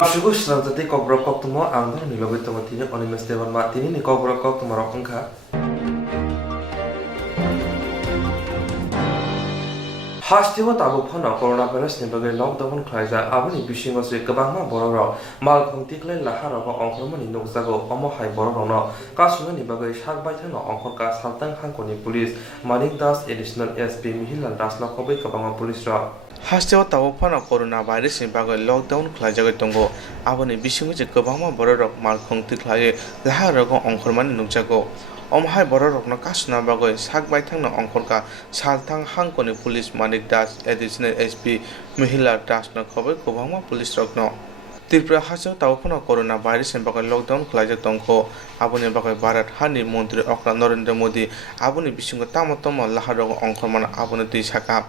Swrangchati Kokborok Koktwma ang nilogit tini onimes dewan matini ni Kokborok Koktwma rok angka. Hastiwa tabu phano coronavirus ni bagai lockdown khlaija aboni bisingo se kabangma borok malkhong tiklai lahara ba ongkhormani nokjago omo hai borok no kasuna ni bagai sakbai thano ongkhorka saltang hangkoni police Manik Das additional SP Mihilal Das lakhobai kabangma police ro Hastiwa tabu phano coronavirus ni bagai lockdown khlaijagai tongo aboni bisingo je kabangma borok malkhong tiklai lahara go ongkhormani nokjago Omhai borok na kasuna bagai sakbai thangna ongkhorka saltang hangkoni police Manik Das additional SP Mihilal Das na khobai kobangma police rokno Tripura hasil tawphana corona virus ni bagai lockdown khlaijak tongkho aboni bagai Bharat hani mantri okra Narendra Modi aboni bisingo tamo laharog ongkhormana aboni tui saka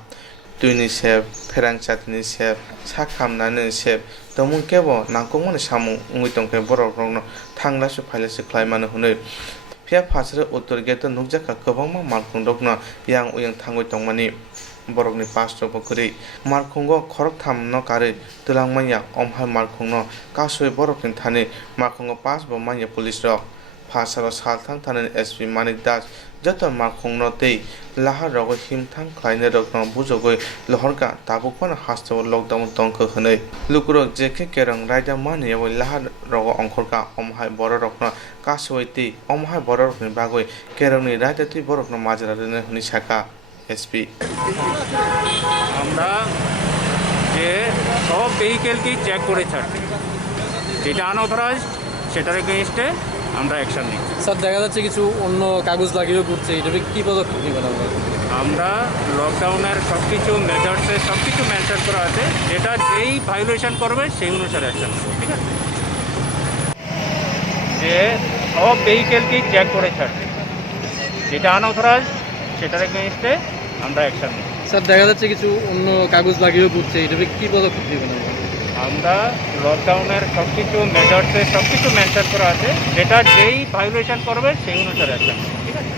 tuini sep Swrangchati ni sep sakhamnani sep tomung kebo nangkongmani samung ungui tongkai borok rokno thanglasu phailase khlaimani hunoi Pia pasar uttor gate nukjaka kabangma markhong rokno yang uyang thangoi tongmani borokni pastor bokuri markhongo khorok thamno kare tulangmaya omhai markhongno kasoi borokni thani markhongo pas bo manya police rok pasaro salthang thanin SP Manik Das joto markhongno tei lahar rogo himthang khlaine rokno bujogoi lohorka tabukona hasto lockdown tongkho hwnei lukurok jekhe kerang raida mani oi lahar rogo ongkhorka omhai borok rokno kasoi tei omhai borok rokni bagoi kerangni raida tei borokno majra rene huni saka SP আমরা যে সব ভেহিকেলকে check করে ছাড়ছি যেটা unauthorised সেটার এগেইনস্টে আমরা action নিই sir দেখা যাচ্ছে কিছু অন্য কাগজ লাগিয়েও করছে এটা কি পদক্ষেপ নেবেন আমরা লকডাউনের সব কিছু মেজার্সে সব কিছু মেনশন করা আছে যেটা যেই ভায়োলেশন করবে সেই অনুসারে অ্যাকশন নেব ঠিক আছে যে সব ভেহিকেলকে চেক করে ছাড়ছি যেটা আনঅথরাইজড সেটার এগেইনস্টে আমরা অ্যাকশন নিই স্যার দেখা যাচ্ছে কিছু অন্য কাগজ লাগিয়েও করছে এটা কি পদক্ষেপ নেবেন আমরা লকডাউনের সব কিছু মেজার্সে সব কিছু মেনশন করা আছে যেটা যেই ভায়োলেশন করবে সেই অনুসারে অ্যাকশন ঠিক আছে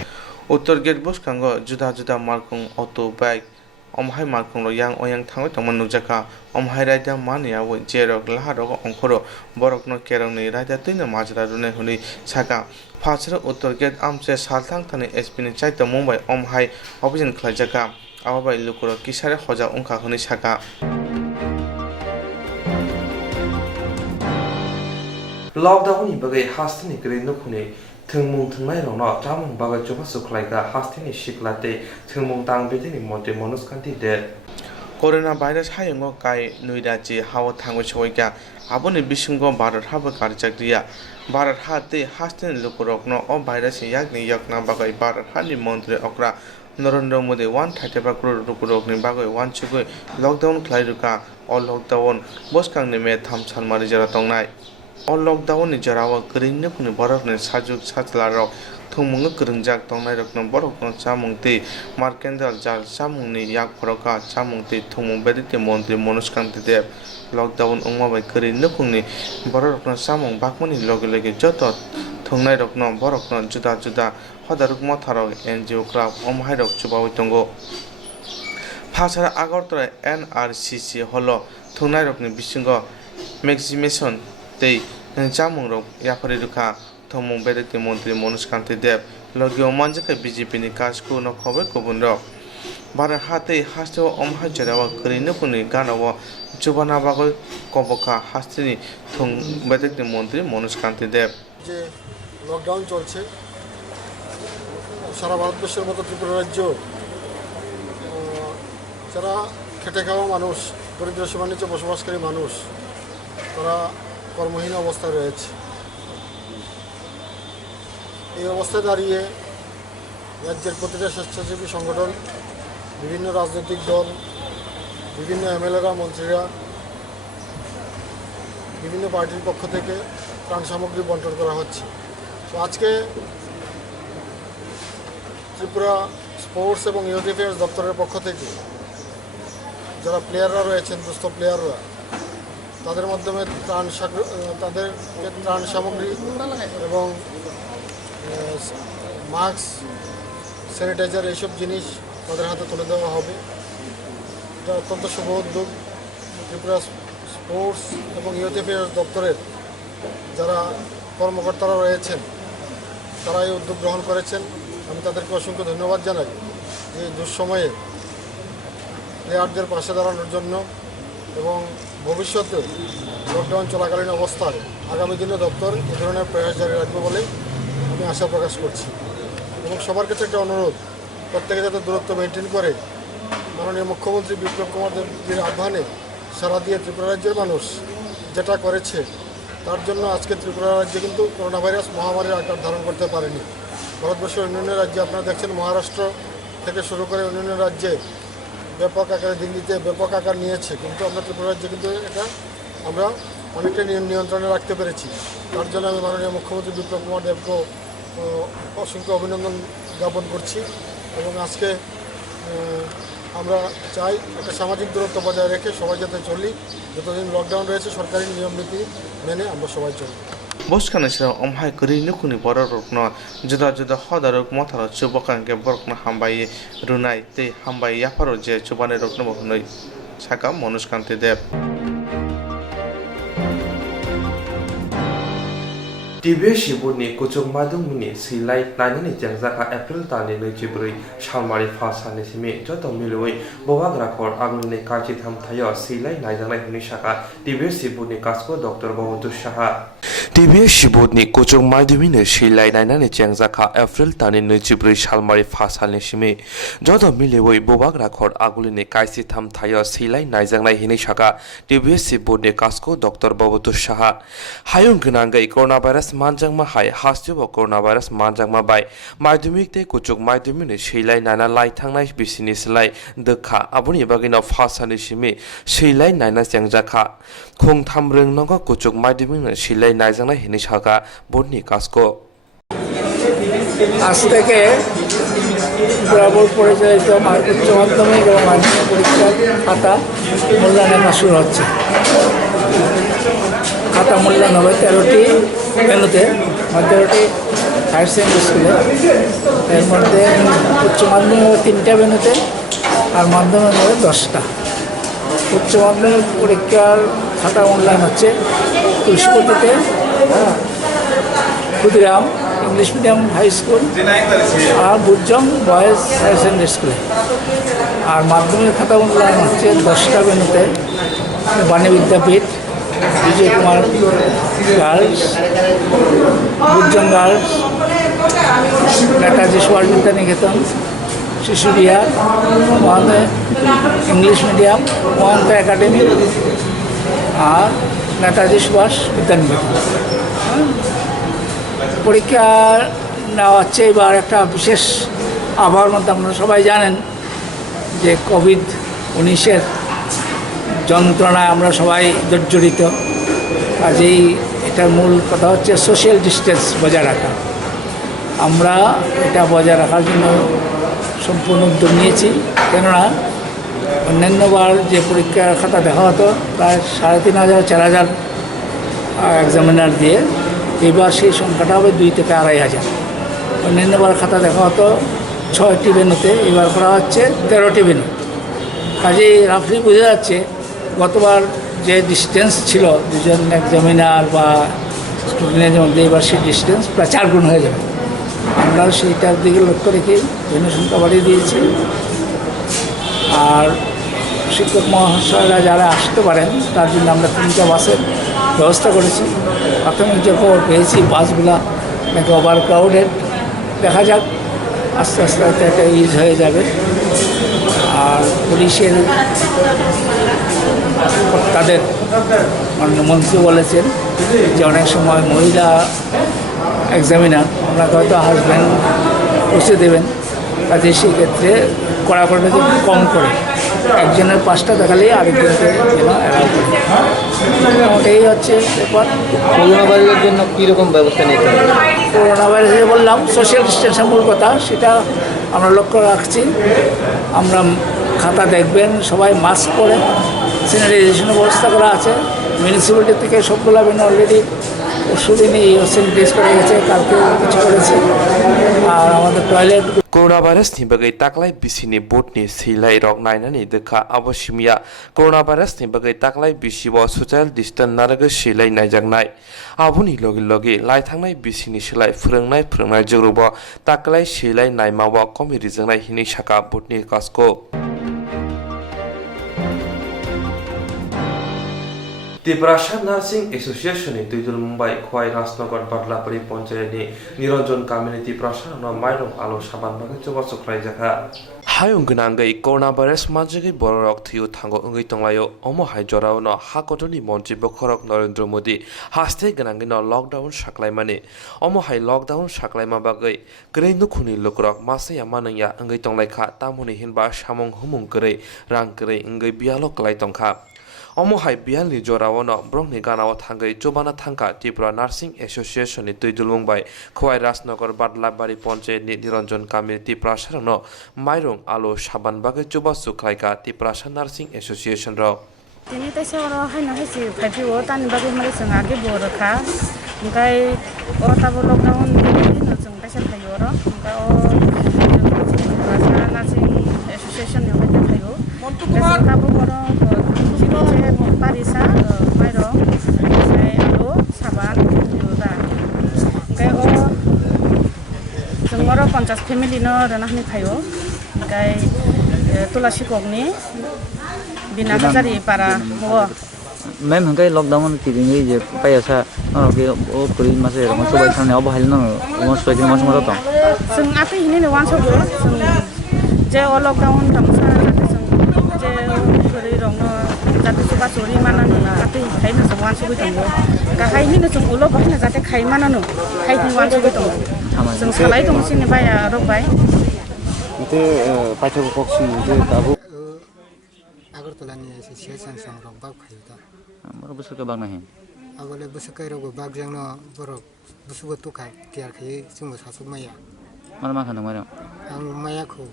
Uttor gate boskango juda markhong auto bike omhai markhong yang oyang thangoi tongman nukjaka omhai raida mania oi jerok laharok ongkhoro borokno kerongni raida tuina majra rune huni saka phasra uttor gate amche salthang thani SP ni chaita Mumbai omhai operation khlaijaka ababai lukuro kisare hoja ongkha huni saka Lockdown ni bagai hastini kre nukhuni thungmung thungnai rokno chamung bagai choba suklaika hastini shiklate thungmung tangbetini monte monuskanti de Coronavirus hayungo kai nuidachi hawa thangoi choika aboni bisingo Bharat haba karjakriya Bharat hate hastini lukurokno o virus yakni yakna bagai Bharat hani mantri okra Narendra Modi 135 crore rukurokni bagai wanchugoi lockdown khlairuka o lockdown boskangni me thamchal mari jara tongnai o lockdown ni jarawa gring phuni borokni sajuk satlarok thungmung gringjak tongnai rokno borokno chamung tei markendal jal chamungni yak phoroka chamung tei thungmung bedite mantri Manuskanti Dev lockdown ongmabai gring phuni borokno chamung bakmani loge joto thungnai rokno borokno juda hodaruk motharok NGO club omhai rok chubawi tongo phasara Agartala NRCC holo thungnai rokni bisingo maximization tei chamung rok yapari rukha thongmung bedite mantri Manuskanti Dev logio manjaka BJP ni kasku no khobai kubun rok Bharat hate hasto omhai jarawa gring phuni ganawa jubana bagoi kobokha hastini thong bedite mantri Manuskanti Dev যে lockdown চলছে সারা ভারতবর্ষের মতো ত্রিপুরা রাজ্য যারা খেটে খাওয়া মানুষ দরিদ্র সীমার নিচে বসবাসকারী মানুষ তারা কর্মহীন অবস্থায় রয়েছে এই অবস্থায় দাঁড়িয়ে রাজ্যের প্রতিটা স্বেচ্ছাসেবী সংগঠন বিভিন্ন রাজনৈতিক দল বিভিন্ন এমএলএরা মন্ত্রীরা বিভিন্ন পার্টির পক্ষ থেকে ত্রাণ সামগ্রী বন্টন করা হচ্ছে তো আজকে ত্রিপুরা স্পোর্টস এবং ইউথ অ্যাফেয়ার্স দপ্তরের পক্ষ থেকে যারা প্লেয়াররা রয়েছেন দুস্থ প্লেয়াররা তাদের মাধ্যমে তাদেরকে ত্রাণ সামগ্রী এবং মাস্ক স্যানিটাইজার এইসব জিনিস তাদের হাতে তুলে দেওয়া হবে এটা অত্যন্ত শুভ উদ্যোগ ত্রিপুরা স্পোর্টস এবং ইউথ অ্যাফেয়ার্স দপ্তরের যারা কর্মকর্তারা রয়েছেন তারা এই উদ্যোগ গ্রহণ করেছেন। আমি তাদেরকে অসংখ্য ধন্যবাদ জানাই যে দুঃসময়ে প্লেয়ারদের পাশে দাঁড়ানোর জন্য এবং ভবিষ্যতে লকডাউন চলাকালীন অবস্থায় আগামী দিনে দপ্তর এ ধরনের প্রয়াস জারি রাখবে বলে আমি আশা প্রকাশ করছি। এবং সবার কাছে একটা অনুরোধ, প্রত্যেকে যাতে দূরত্ব মেনটেন করে মাননীয় মুখ্যমন্ত্রী বিপ্লব কুমার দেবের আহ্বানে সারা দিয়ে ত্রিপুরা রাজ্যের মানুষ যেটা করেছে তার জন্য আজকে ত্রিপুরা রাজ্যে কিন্তু করোনা ভাইরাস মহামারীর আকার ধারণ করতে পারেনি। ভারতবর্ষের অন্যান্য রাজ্যে আপনারা দেখছেন মহারাষ্ট্র থেকে শুরু করে অন্যান্য রাজ্যে ব্যাপক আকারে, দিল্লিতে ব্যাপক আকার নিয়েছে, কিন্তু আমরা ত্রিপুরা রাজ্যে কিন্তু এটা আমরা অনেকটা নিয়ন্ত্রণে রাখতে পেরেছি। তার জন্য আমি মাননীয় মুখ্যমন্ত্রী বিপ্লব কুমার দেবকে অসংখ্য অভিনন্দন জ্ঞাপন করছি। এবং আজকে আমরা চাই একটা সামাজিক দূরত্ব বজায় রেখে সবাই যাতে চলি, যতদিন লকডাউন রয়েছে সরকারি নিয়ম নীতি মেনে আমরা সবাই চলি। বসখানে সিরাং অমহাই করি নুকুনি বড়রকনো जुदा जुदा हदारक मथारो चुबकांके बरकनो हामबाय रुनाय तै हामबाय याफारो जे चुबाने रकनो हनै साका मनुष्कान्ति देव টিভিএস শিবুরনি কুচুক মাদুমনি সিলাই নাইনানি জেংজাকা এপ্রিল তানি 24 সালমারি ফাসানি সিমি যত মিলুই বগাগ্রাখর আগুননি কাজি থামথায় সিলাই নাইজানাই হুনি শাখা টিভিএস শিবুরনি কাসকো ডক্টর মোহাম্মদ সাহা টিভিএস শিবুরনি কুচুক মাদুমিনি সিলাই নাইনানি জেংজাকা এপ্রিল তানি 24 সালমারি ফাসানি সিমি যত মিলুই বগাগ্রাখর আগুননি কাজি থামথায় সিলাই নাইজানাই হুনি শাখা টিভিএস শিবুরনি কাসকো ডক্টর মোহাম্মদ সাহা হায়ুং গনাঙ্গাই করোনা ভাইরাস মানজাংমা হাই হাসতিব করোনা ভাইরাস মানজাংমা বাই মাধ্যমিক তে কুচুক মাধ্যমিকनि सैलाय नायना लाइथांनाय बिसिनि सोलाय दोखा आबुनि बागिना फासानि सिमि सैलाय नायना जेंजाखा खुंथाम रोंनांगौ कुचुक माध्यमिकनि सैलाय नायजांनाय हिनि सागा बोर्डनि कास्को আজ থেকে বরাবর পরিচালিত উচ্চ মাধ্যমিক এবং মাধ্যমিক পরীক্ষার খাতা মূল্যায়ন শুরু হচ্ছে। খাতা মূল্যায়ন হবে 13টি ভেন্যুতে, 13টি হায়ার সেকেন্ডারি স্কুলে। এর মধ্যে উচ্চ মাধ্যমিক হবে 3টা ভেন্যুতে আর মাধ্যমিক হবে 10টা। উচ্চ মাধ্যমিক পরীক্ষার খাতা মূল্যায়ন হচ্ছে তুলসীপতিতে, Khudiram English medium high school আর বুর্জং বয়েজ হায়ার সেকেন্ডারি স্কুলে। আর মাধ্যমিক খাতা মূল্যায়ন হচ্ছে 10টা ভেন্যুতে, Bani Vidyapith, Bijoy Kumar girls, Burjong girls, Netaji Subhash Vidyaniketan, Shishu Bihar, Mahanta English medium, Mahanta academy আর নেতাজি সুভাষ বিদ্যানিকেতন। পরীক্ষা নেওয়া হচ্ছে এবার একটা বিশেষ আবহাওয়ার মধ্যে। আপনারা সবাই জানেন যে কোভিড-19 যন্ত্রণায় আমরা সবাই জর্জরিত। কাজেই এটার মূল কথা হচ্ছে সোশ্যাল ডিস্টেন্স বজায় রাখা। আমরা এটা বজায় রাখার জন্য সম্পূর্ণ উদ্যোগ নিয়েছি। কেননা অন্যান্যবার যে পরীক্ষার খাতা দেখা হতো প্রায় 3500-4000 এক্সামিনার দিয়ে, এবার সেই সংখ্যাটা হবে 2 থেকে 2500। অন্যান্যবার খাতা দেখা হতো 6টি ভেন্যুতে, এবার করা হচ্ছে 13টি ভেন্যু। কাজেই রাফলি বোঝা যাচ্ছে গতবার যে ডিস্টেন্স ছিল দুজন এক্সামিনার বা স্টুডেন্টের মধ্যে, এবার সেই ডিস্টেন্স প্রায় 4 গুণ হয়ে যাবে। আমরা সেইটার দিকে লক্ষ্য রেখে ভেন্যু সংখ্যা বাড়িয়ে দিয়েছি। আর শিক্ষক মহাশয়রা যারা আসতে পারেন তার জন্য আমরা 3টা বাসের ব্যবস্থা করেছি। প্রাথমিক যে খবর পেয়েছি বাসগুলা নাকি ওভার ক্রাউডেড, দেখা যাক আস্তে আস্তে আস্তে একটা ইজ হয়ে যাবে। আর পুলিশের তাদের মন্ত্রী বলেছেন যে অনেক সময় মহিলা এক্সামিনার ওনাকে হয়তো হাজব্যান্ড পৌঁছে দেবেন, কাজে সেক্ষেত্রে কড়াকড়িটা একটু কম করে একজনের 5টা দেখালেই আরেকজনকে যেন অ্যালাউ করে। ওটাই হচ্ছে ব্যাপার। করোনা ভাইরাসের জন্য কীরকম ব্যবস্থা নিতে হবে? করোনা ভাইরাসে বললাম সোশ্যাল ডিস্টেন্সের মূল কথা, সেটা আমরা লক্ষ্য রাখছি। আমরা খাতা দেখবেন সবাই মাস্ক পরে, স্যানিটাইজেশনের ব্যবস্থা করা আছে। মিউনিসিপ্যালিটি থেকে সবগুলো অলরেডি পরশুদিন এই স্যানিটাইজ করে গেছে, কালকেও কিছু করেছে। আর আমাদের toilet Corona virus ni bagai taklai bisini bot ni silai rok naina ni dekha abosimia corona virus ni bagai taklai bisibo social distance naraga silai naijaknai abuni logi logi lai thangnai bisini silai phrangnai jogrobo taklai silai naimawa komi rijangnai hini saka bot ni kasko Tiprasha Nursing Association ni Tuidul Mumbai Khwai Rasnagar Badlapuri Panchayat ni Niranjan Community Prasha no Mairong Alo Saban Bagai Choba Sokrai Jaka Hayung Gnangai coronavirus majagi borok thiu thango ngai tonglayo omo hai jorao no hakotoni monchi bokhorok Narendra Modi haste gnangai no lockdown saklai mani omo hai lockdown saklai ma bagai grei nu khuni lokrok mase yamanaya ngai tonglai kha tamoni hinba samong humung grei rang grei ngai bialo klai tongkha Omo hai bialni jorao no brongni ganao thangai chobana thangka Tripura Nursing Association ni Tuidul Mumbai Khwai Rasnagar Badlapuri Panchayat ni Niranjan Community Prasha no Mairong Alo Saban Bagai Choba Suklaika Tripura Nursing Association ro Tini taisa oro haino hesi phaji o tani bagai mari sanga ge borokha ngai o tabo lockdown ni no sung taisa phayo ro ngai o Nursing Association ni hote phayo Koktwma tabo oro Parisa Mairong sai alo saban yuda ngai o jongoro 50 family no ranahni phayo ngai tulasi kokni Bina Hazari para ho Mem hangkai lockdown ki dingi je payasa no ke o kuri mase ro so bai samne obo halno mo so ke mo so to sung ati hini ne wan so go sung je o lockdown tamsa sung je kuri rong no jate suba sori mana no ati khai na so wan so go tong ka khai ni sung ulo bai na jate khai mana no khai ni wan so go tong sung salai tong sin ne bai rok bai ite pacho boxing je tabu Agartala ni association sang rok bag phayta moro busuk ke bag nahi agole busakai rok bag jangno borok busugo tukai tiar khai sungbo sasuk maya mana ma khana maro ang maya khu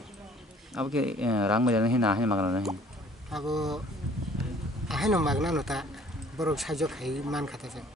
अब के रांग में नहीं ना है मगना नहीं अब ahino magna no ta borok sajo khai man khata jang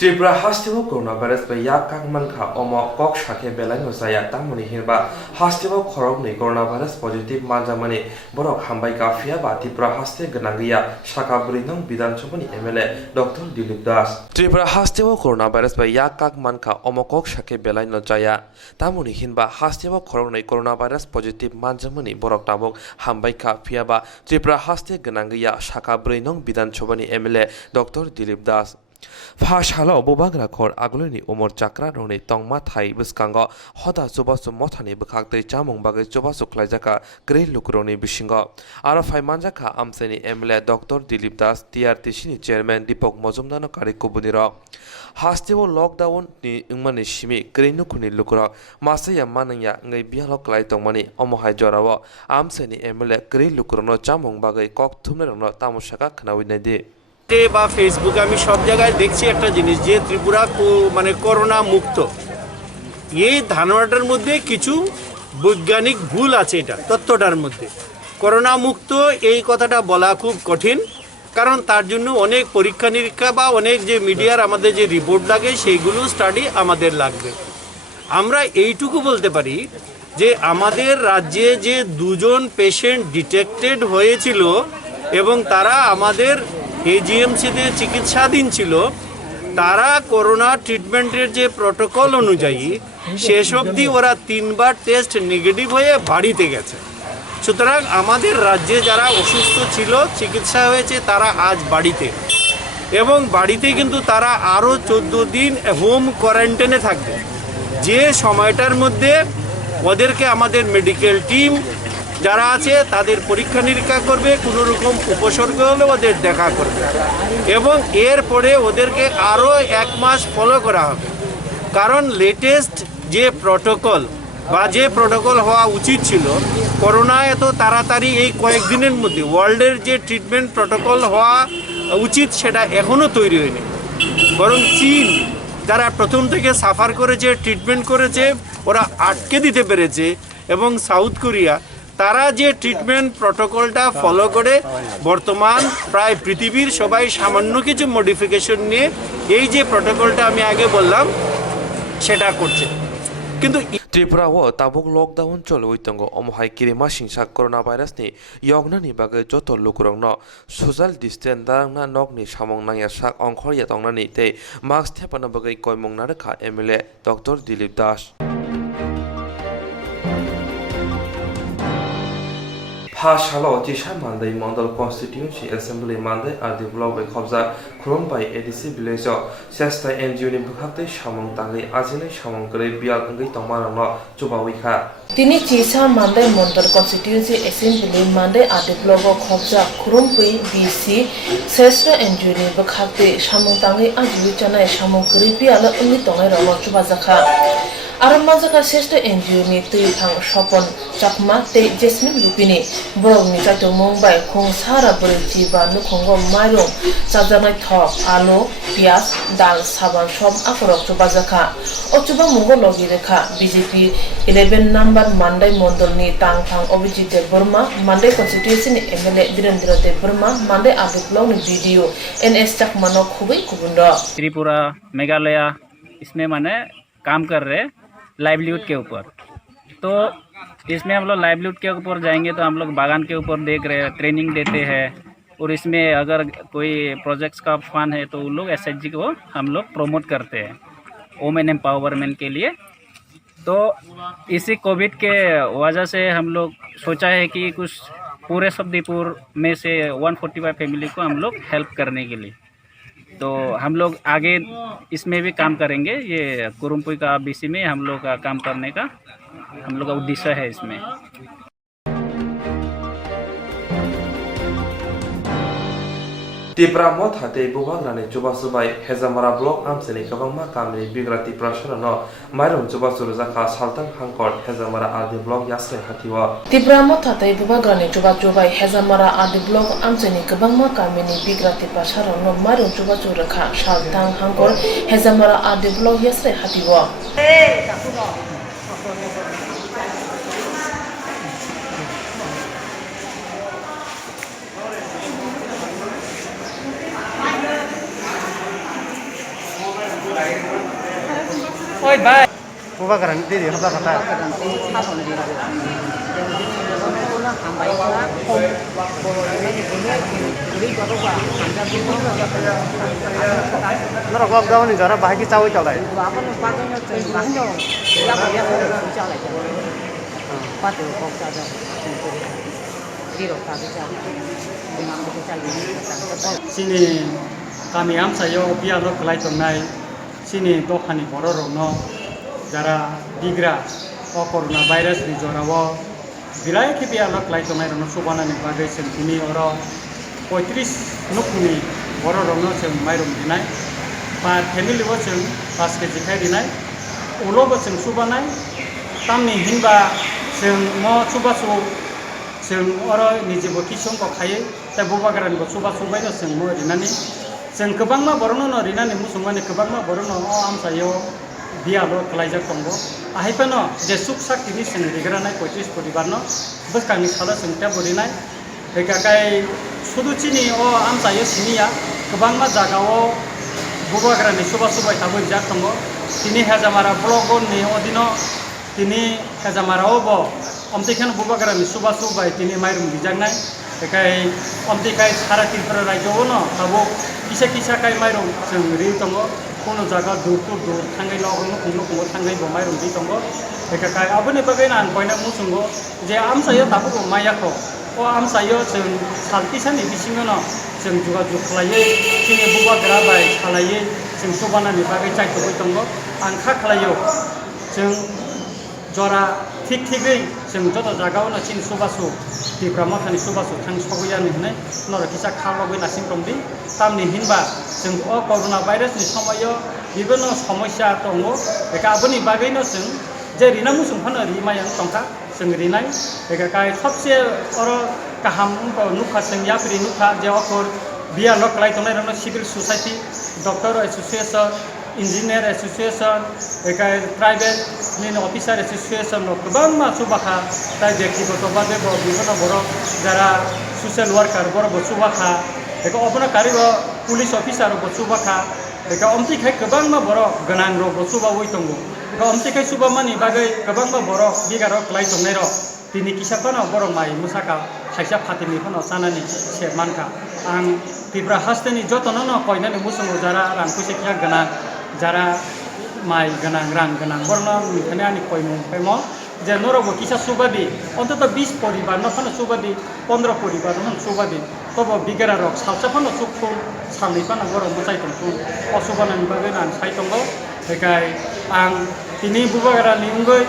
Tripura Hastibo coronavirus by Yakang Manka Omo Kok Shake Belano Saya Tamuni Hirba Hastibo Korogni coronavirus positive Manjamani Borok Hambai Kafia ba Tripura Haste Ganagia Shaka Brinong Bidan Chobani MLA Dr. Dilip Das Tripura Hastibo coronavirus by Yakang Manka Omo Kok Shake Belano Jaya Tamuni Hinba Hastibo Korogni coronavirus positive Manjamani Borok Tabok Hambai Kafia ba Tripura Haste Ganagia Shaka Brinong Bidan Chobani MLA Dr. Dilip Das Phashalo bobagra khor agloni umor chakra rone tongma thai biskango hoda chobasu mothani bkhakte chamong bagai chobasu khlaijaka grey lukroni bisingo aro phaimanjaka amseni MLA Dr. Dilip Das TRTC ni chairman Dipok Mojumdar kari kubuniro Hastibo lockdown ni ingmani simi grey nukhuni lukro mase yamananya ngai bialo klai tongmani omohai jorawo amseni MLA grey lukrono chamong bagai Koktwma no tamoshaka khnawinadi বা ফেসবুকে আমি সব জায়গায় দেখছি একটা জিনিস যে ত্রিপুরা মানে করোনা মুক্ত এই ধারণাটার মধ্যে কিছু বৈজ্ঞানিক ভুল আছে এটা তত্ত্বটার মধ্যে করোনা মুক্ত এই কথাটা বলা খুব কঠিন কারণ তার জন্য অনেক পরীক্ষা নিরীক্ষা বা অনেক যে মিডিয়ার আমাদের যে রিপোর্ট লাগে সেইগুলো স্টাডি আমাদের লাগবে আমরা এইটুকু বলতে পারি যে আমাদের রাজ্যে যে দুজন পেশেন্ট ডিটেক্টেড হয়েছিল এবং তারা আমাদের এজিএমসিতে চিকিৎসাধীন ছিল তারা করোনা ট্রিটমেন্টের যে প্রটোকল অনুযায়ী শেষ অবধি ওরা 3 বার টেস্ট নেগেটিভ হয়ে বাড়িতে গেছে সুতরাং আমাদের রাজ্যে যারা অসুস্থ ছিল চিকিৎসা হয়েছে তারা আজ বাড়িতে এবং বাড়িতে কিন্তু তারা আরও 14 দিন হোম কোয়ারেন্টাইনে থাকবে যে সময়টার মধ্যে ওদেরকে আমাদের মেডিকেল টিম যারা আছে তাদের পরীক্ষা নিরীক্ষা করবে কোনো রকম উপসর্গ হলে ওদের দেখা করবে এবং এরপরে ওদেরকে আরও 1 মাস ফলো করা হবে কারণ লেটেস্ট যে প্রটোকল বা যে প্রটোকল হওয়া উচিত ছিল করোনা এত তাড়াতাড়ি এই কয়েকদিনের মধ্যে ওয়ার্ল্ডের যে ট্রিটমেন্ট প্রটোকল হওয়া উচিত সেটা এখনও তৈরি হয়নি বরং চীন যারা প্রথম থেকে সাফার করেছে ট্রিটমেন্ট করেছে ওরা আটকে দিতে পেরেছে এবং সাউথ কোরিয়া তারা যে ট্রিটমেন্ট প্রটোকলটা ফলো করে বর্তমান প্রায় পৃথিবীর সবাই সামান্য কিছু মডিফিকেশন নিয়ে এই যে প্রটোকলটা আমি আগে বললাম সেটা করছে কিন্তু Tripura wo tabuk lockdown chol uitongo omohai kirima singsa coronavirus ni yogna ni bagai joto lukurong no social distance darangna nok ni samong nangya sak ongkhor yatongna ni te mask thepana bagai koimong na rakha MLA Dr. Dilip Das Phashalo Tisha Monday Mondal Constituency Assembly Monday are developed by Khobza Khurum by ADC Village Sesta NGO ni bukhate Shamong Tali Azine Shamong Kare Bial Ngai Tomarano Chubawika তিনি চিসা মানদে Mondal constituency assembly মানদে আদিপ্লব খবজা খুরুমপুই BC শ্রেষ্ঠ এনজিওনি বখাতে সামংতাঙ্গি আজুই চানায় সামগ্রী পিয়ালা উনি তঙাই রঙ চুবাজাখা আর মাজাকা শ্রেষ্ঠ এনজিওনি তৈফাং স্বপন চাকমা তে jasmine লুপিনি বরংনি চাইতো মুম্বাই খং সারা বরেচি বা নুখঙ্গ মাইরং চাজানাই থক আলু পিয়াজ ডাল সাবান সব আকরক চুবাজাখা অচুবা মুগো লগি রেখা বিজেপি 11 নাম্বার মান্ডাই মন্ডলনি তাংথাং অভিজিৎ দেব বর্মা মান্ডাই কনস্টিটিউয়েন্সি এমএলএ বীরেন্দ্র দেব বর্মা মান্ডাই আদিপ্লবনি ভিডিও এনএস চাকমানো খুবই কুবুন্ড त्रिपुरा मेघालय इसमें माने काम कर रहे लाइवलीहुड के ऊपर तो इसमें हम लोग लाइवलीहुड के ऊपर जाएंगे तो हम लोग बागान के ऊपर देख रहे हैं ट्रेनिंग देते हैं और इसमें अगर कोई प्रोजेक्ट्स का फंड है तो उन लोग SHG को हम लोग प्रमोट करते हैं वुमेन एम्पावरमेंट के लिए तो इसी कोविड के वजह से हम लोग सोचा है कि कुछ पूरे सब्दीपुर में से 145 फैमिली को हम लोग हेल्प करने के लिए तो हम लोग आगे इसमें भी काम करेंगे ये कुरुमपुई का BC में हम लोग का काम करने का हम लोग का उद्देश्य है इसमें Tipra mot hate bubang rani chuba subai Hezamara block amseni kabangma kamni bigrati prashana no mairum chuba suruzaka saltang hangkot Hezamara adi block yasre hatiwa Tipra mot hate bubang rani chuba chubai Hezamara adi block amseni kabangma kamni bigrati prashana no mairum chuba suruzaka saltang hangkot Hezamara adi block yasre hatiwa Oi bye Kubakaran diri haba kata. Nó có đâu nên giờ nó bài cái sau trở lại. Sini kami am sayo biar lo kelai tonai sini dohani bororong no jara digra o corona virus ni jorawo bilai ke biar lo kelai tonai rono subana ni bagai sentini oro 35 nukuni bororong no sem mairum dinai pa family wo sem pas ke jikai dinai ulo bo sem subanai tamni hinba sem mo subasu sem oro nije bo kisong ko khaye ta bubagaran bo subasu bai no sem mo dinani जों गोबांमा बरनो न रिनानि मुसुमानि गोबांमा बरनो अ आमसायो बियालो खलाइजा तंगो आहायफानो जे सुख साक्तिनि जों रिग्रानाय 35 परिबारनो बसकांनि साला जोंटा बरिनाय एकाकाय सुदुचिनि अ आमसायो सिनिया गोबांमा जागाओ बुबाग्रानि सुबा सुबाय थाबो जा तंगो तिनि हेजामारा ब्लगनि अदिनो तिनि हेजामाराओ बो अमतिखान बुबाग्रानि सुबा सुबाय तिनि माइरुम बिजांनाय एकाय अमतिखाय सारा त्रिपुरा राज्योआव न थाबो किसा किसा काय माइरं जों रि दङ कोनो जागा दूर दूर थांगाय लगनो खुंनो थांगाय बो माइरं रि दङ एकाकाय आबोनि बागै नान पयना मुसुंगो जे आमसायो दाबो मायाखौ अ आमसायो जों सालतिसानि बिसिङो न जों जुगा जुग खालायै जोंनि बुबाग्रा बाय खालायै जों सबानानि बागै जायखौबो दङ आंखा खालायो जों जरा ठीक ठीकै जों जत जागायावनो चिन सुबासु Tipra mathani subasu thang sogoyani hne nor kisa khalogoi nasim promdi tamni hinba जों अ कोरोना भाइरास नि समयो विभिन्न समस्या दङो एका आबोनि बागैनो जों जे रिना मुसुं फानो रिमायां तंका जों रिनाय एका काय सबसे अर गाहाम नुखा जों याफ्रि नुखा जे अखर बिया लकलाय तंनाय रनो civil society doctor association engineer association একাই প্রাইভেট অফিসার এসোসিয়েশন গোबां सुबाखा তাই ব্যক্তিগতভাবে বিভিন্ন বড় যারা সোশ্যাল ওয়ার্কার বড় সুবাखा बेखौ अपना कारिबो पुलिस अफिसार बो सुबाखा बेखौ अमतिखाय गोबां बड़ गोनां रो बो सुबावै दंगो बेखौ अमतिखाय सुबामानि बागै गोबां बड़ बिगार क्लाय दंनाय रो दिनै किसाफानाव बर' माइ मुसाखा खायसा फातिनि फानाव जानानै सेमानखा आं बिब्रा हास्तेनि जतननो कयनानै मुसुङो जारा रां फैसा गोनां जारा माइ गोनां रां गोनां बरनो मिथाने आनि कयमो फेमो जे नरबो किसा सुबादि अन्तत 20 परिवार न फानो सुबादि 15 परिवार न सुबादि तब बिगेरा रक सावसाफानो सुखु सालनि फानो बर' मुसाय दंखु असुबानानि बागै आं सायतंगो बेखाय आं दिनै बुबागारानि उंगै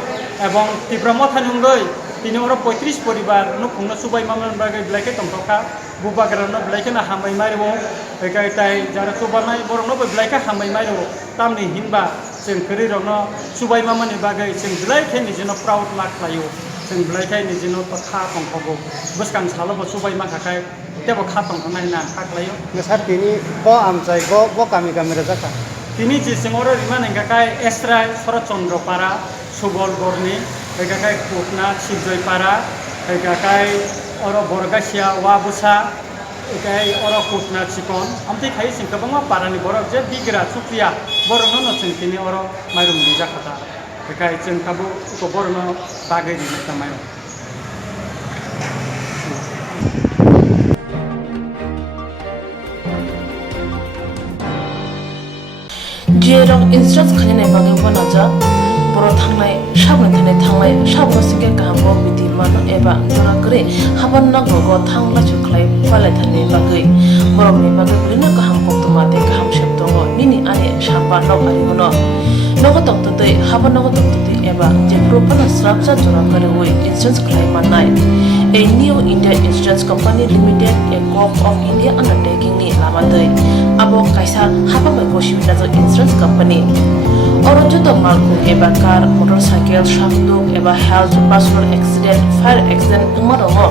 एवं तिब्रा मथानि उंगै दिनै अर 35 परिवार न खुंनो सुबाय मामन बागै ब्लाइके तंथखा बुबागारानो ब्लाइके ना हामै मारिबो बेखाय ताय जारा सुबानाय बरनो ब्लाइके हामै मारिबो तामनि हिनबा जों खोरिरनो सुबाय मामानि बागै जों ब्लाइके निजेनो प्राउड लाखलायो जों ब्लाइके निजेनो खा तंखबो बसकां सालबो सुबाय माखाखाय तेबो खा तंखनाय ना खाखलायो नोंसार दिनै ब आमचाय ब गामि गामि राजाखा दिनै जे सिङाव रिमान एंगाखाय एस्राय सरचन्द्रपारा सुबलगरनि एगाखाय कोकना सिबजयपारा एगाखाय अर बरगासिया वाबुसा एगाय अर कोकना चिकन आमथै खाय जों गोबां पारानि बरक जे बिग्रा सुक्रिया बरनो न जों दिनै अर माइरं जाखाता एगाय जों खाबु बरनो बागै दिनै माइरं जेरं इंस्ट्राक्ट खालामनाय बागै बनाजा बर' थांनाय साबनो थांनाय साबनो सिगे गाहामखौ बिदि मानो एबा जरा करे हाबान नांगौ थांला जुख्लाय फालाय थानाय बागै बर'नि बागै बिनो गाहाम कक्तमा दे गाहाम शेप दङ मिनि आने साबा नगारिगोन नगद तक्तै हाबान नगद तक्तै एबा जे प्रपाना स्ट्राक्चार जरा करे वे इंस्ट्राक्ट खालामनाय A new India Insurance Company Limited, a corp of India undertaking ni lamadai. Abo kaisa haba mai kosibina jo insurance company. Oro joto malku eba car, motorcycle, shafduk eba health, personal accident, fire accident umarongo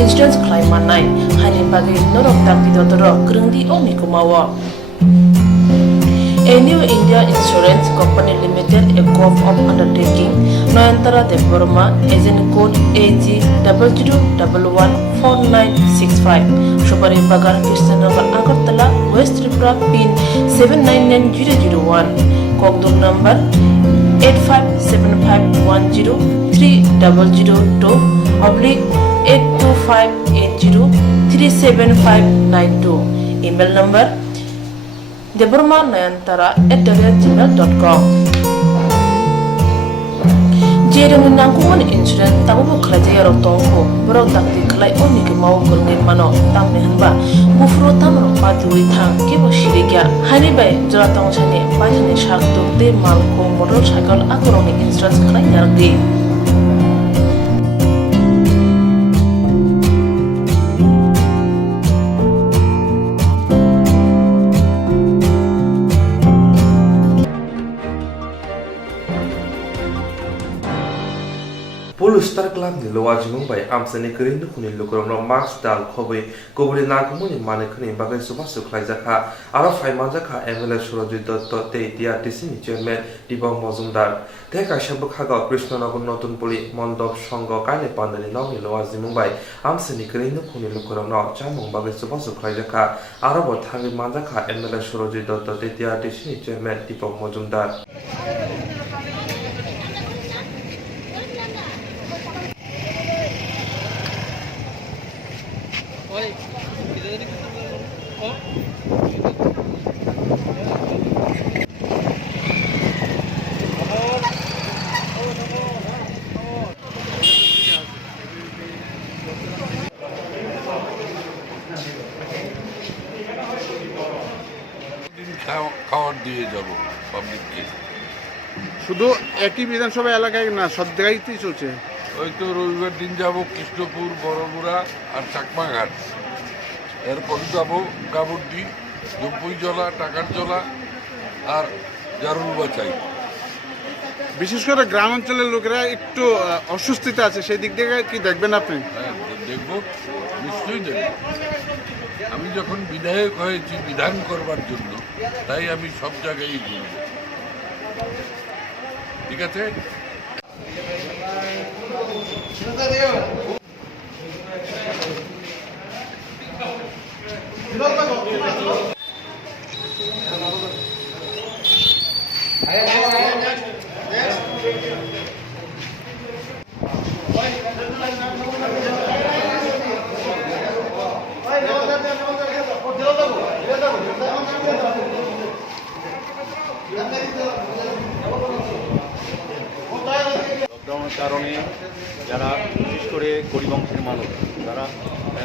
insurance claim manai. Hani bagi norok tak bidotoro krungdi oni kumawa. A new India Insurance Company Limited, a corp of undertaking, Noyantara de Burma, agent code AG00114965, Shubari Bagar, Krishnagar, Agartala, West Tripura, PIN 799001, Kokborok number 857510-82580375592, email number debormanayantara@gmail.com. Jereng nangkuman insurance tabu buklaje yarok tongko borok dakti klai oni ke mau kurne mano tamne hanba bufro tamro patui thang ke bo shirigya hani bai jora tong chane pajane shak dokte malko motorcycle akoroni insurance klai yardi. Polustar club ni lowa jimung bai amsani kering dukuni lukurong max dal khobai kobri nangkumuni mane khani bagai suba suklai jakha aro faiman jakha MLA Surojit Dotto te TRTC ni chairman Dibam Mozumdar te kaisa bukhaga Krishnagar notun poli mondop songo kaile pandani nogni lowa jimung bai amsani kering dukuni lukurong chamung bagai suba suklai jakha aro bo thangi manjakha MLA Surojit Dotto te TRTC ni chairman Dibam Mozumdar. খাওয়ার দিয়ে যাব পাবলিককে শুধু একই বিধানসভা এলাকায় না সব জায়গায়তেই চলছে ওই তো রবিবার দিন যাব কৃষ্ণপুর বড়মুড়া আর চাকমাঘাট এরপর যাব গাবর্দি জম্পুইজলা টাকারজলা আর জারুলবাচাই বিশেষ করে গ্রাম অঞ্চলের লোকেরা একটু অস্বস্তিতে আছে সেই দিক থেকে কি দেখবেন আপনি? হ্যাঁ দেখব, নিশ্চয়ই দেখব। আমি যখন বিধায়ক হয়েছি বিধান করবার জন্য, তাই আমি সব জায়গায় ঘুরব। ঠিক আছে? লকডাউনের কারণে যারা বিশেষ করে গরিব অংশের মানুষ যারা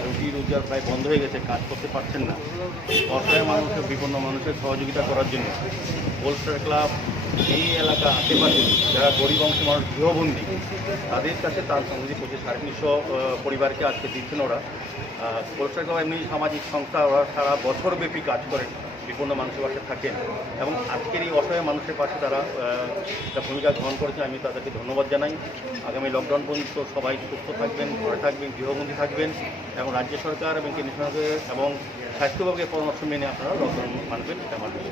রুটি রোজগার প্রায় বন্ধ হয়ে গেছে, কাজ করতে পারছেন না, অসহায় মানুষের বিপন্ন মানুষের সহযোগিতা করার জন্য ওয়েলফেয়ার ক্লাব এই এলাকা আশেপাশে যারা গরিব অংশের মানুষ গৃহবন্দী তাদের কাছে তার সংগ্রহ করছে 350 পরিবারকে আজকে দিচ্ছেন ওরা। ওয়েলফেয়ার ক্লাব এমনি সামাজিক সংস্থা, ওরা সারা বছরব্যাপী কাজ করে, বিপন্ন মানুষের পাশে থাকেন এবং আজকের এই অসহায় মানুষের পাশে তারা একটা ভূমিকা গ্রহণ করেছে। আমি তাদেরকে ধন্যবাদ জানাই। আগামী লকডাউন পর্যন্ত সবাই সুস্থ থাকবেন, ঘরে থাকবেন, গৃহবন্দী থাকবেন এবং রাজ্য সরকার এবং কেন্দ্র সরকার এবং স্বাস্থ্য বিভাগের পরামর্শ মেনে আপনারা লকডাউন মানবেন, এটা মানবেন।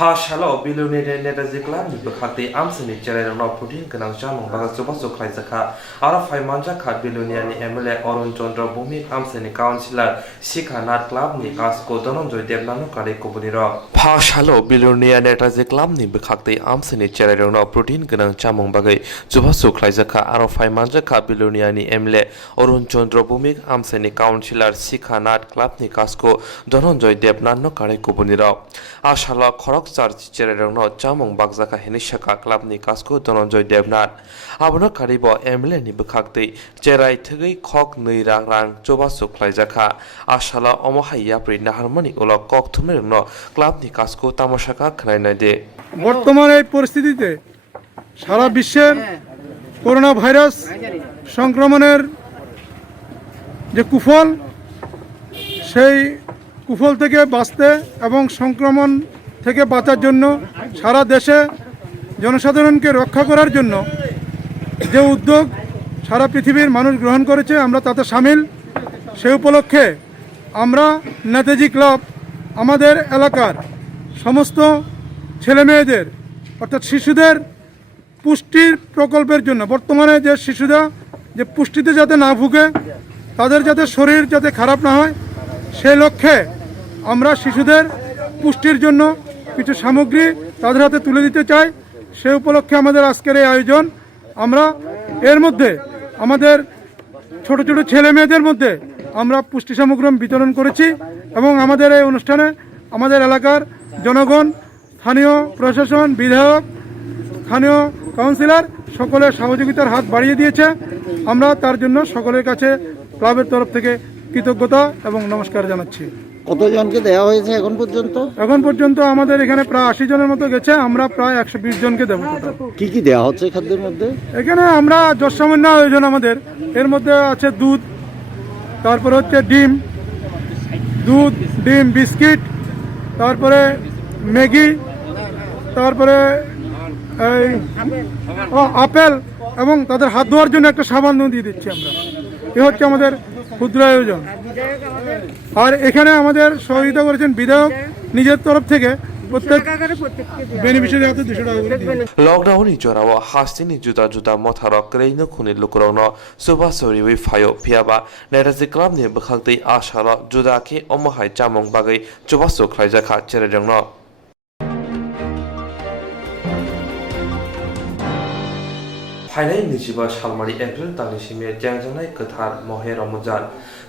Pasalo bilunire nedazikla ni bekhati amsini chererno protein kanang jamong baga sobaso khlaizakha ara faimanja kha bilunia ni MLA Arun Chandra Bhumi amsini councillor Sikhanat club ni kasko Dhananjoy Devnano kare kobuniro Pasalo bilunia nedazikla ni bekhati amsini chererno protein kanang jamong baga sobaso khlaizakha ara faimanja kha bilunia ni MLA Arun Chandra Bhumi amsini councillor Sikhanat club ni kasko Dhananjoy Devnano kare kobuniro Ashala khorok church চেরেরংনো চামং বাগজাকা হেনিশাকা ক্লাবনি কাসকো ধনঞ্জয় দেবনাথ আবনো কারিব MLA नि বখাকতৈ চেরাই থগৈ খক नै রাং রাং চবাসু খ্লাইজাখা আশালা অমহাইয়া প্রি নাহারমনি উল ককথুমেরংনো ক্লাবনি কাসকো তামাশাকা খনাইনাই দে বর্তমান এই পরিস্থিতিতে সারা বিশ্বের করোনা ভাইরাস সংক্রমণের যে কুফল সেই কুফল থেকে বাঁচতে এবং সংক্রমণ থেকে বাঁচার জন্য সারা দেশে জনসাধারণকে রক্ষা করার জন্য যে উদ্যোগ সারা পৃথিবীর মানুষ গ্রহণ করেছে আমরা তাতে সামিল। সেই উপলক্ষে আমরা নেতাজি ক্লাব আমাদের এলাকার সমস্ত ছেলেমেয়েদের অর্থাৎ শিশুদের পুষ্টির প্রকল্পের জন্য বর্তমানে যে শিশুরা যে পুষ্টিতে যাতে না ভুগে, তাদের যাতে শরীর যাতে খারাপ না হয়, সেই লক্ষ্যে আমরা শিশুদের পুষ্টির জন্য কিছু সামগ্রী তাদের হাতে তুলে দিতে চাই। সেই উপলক্ষে আমাদের আজকের এই আয়োজন। আমরা এর মধ্যে আমাদের ছোট ছোট ছেলে মেয়েদের মধ্যে আমরা পুষ্টি সামগ্রী বিতরণ করেছি এবং আমাদের এই অনুষ্ঠানে আমাদের এলাকার জনগণ, স্থানীয় প্রশাসন, বিধায়ক, স্থানীয় কাউন্সিলর সকলের সহযোগিতার হাত বাড়িয়ে দিয়েছে। আমরা তার জন্য সকলের কাছে ক্লাবের তরফ থেকে কৃতজ্ঞতা এবং নমস্কার জানাচ্ছি। কতজনকে দেওয়া হয়েছে এখন পর্যন্ত? এখন পর্যন্ত আমাদের এখানে প্রায় 80 জনের মতো গেছে, আমরা প্রায় 120 জনকে দেবো। কি কি দেওয়া হচ্ছে খাদ্যের মধ্যে? এখানে আমরা যৎসামান্য আয়োজন আমাদের, এর মধ্যে আছে দুধ, তারপরে হচ্ছে ডিম, বিস্কিট, তারপরে ম্যাগি, তারপরে এই আপেল এবং তাদের হাত ধোয়ার জন্য একটা সাবান দিয়ে দিচ্ছি আমরা। এ হচ্ছে আমাদের ক্ষুদ্র আয়োজন। আর এখানে আমাদের সহযোগিতা করেছেন বিধায়ক নিজের তরফ থেকে প্রত্যেক বেনিফিশিয়ারি হাতে 200 টাকা করে দিবেন। লকডাউন জরাও হাস্তিনি জুদা জুদা মথারক ক্রেইনো খুনি লুকরংনো সুবাসরি উই ফায়ো পিয়াবা নেতাজি ক্লাব नि বখাকতৈ আশাল জুদাকে অমহাই চামং বাগৈ চবাসু খ্লাইজাখা চেরেরংনো फाइनाल निजिबा सालमारी एप्रिल तालिसिमे जेंजनाय गोथार महे रमजान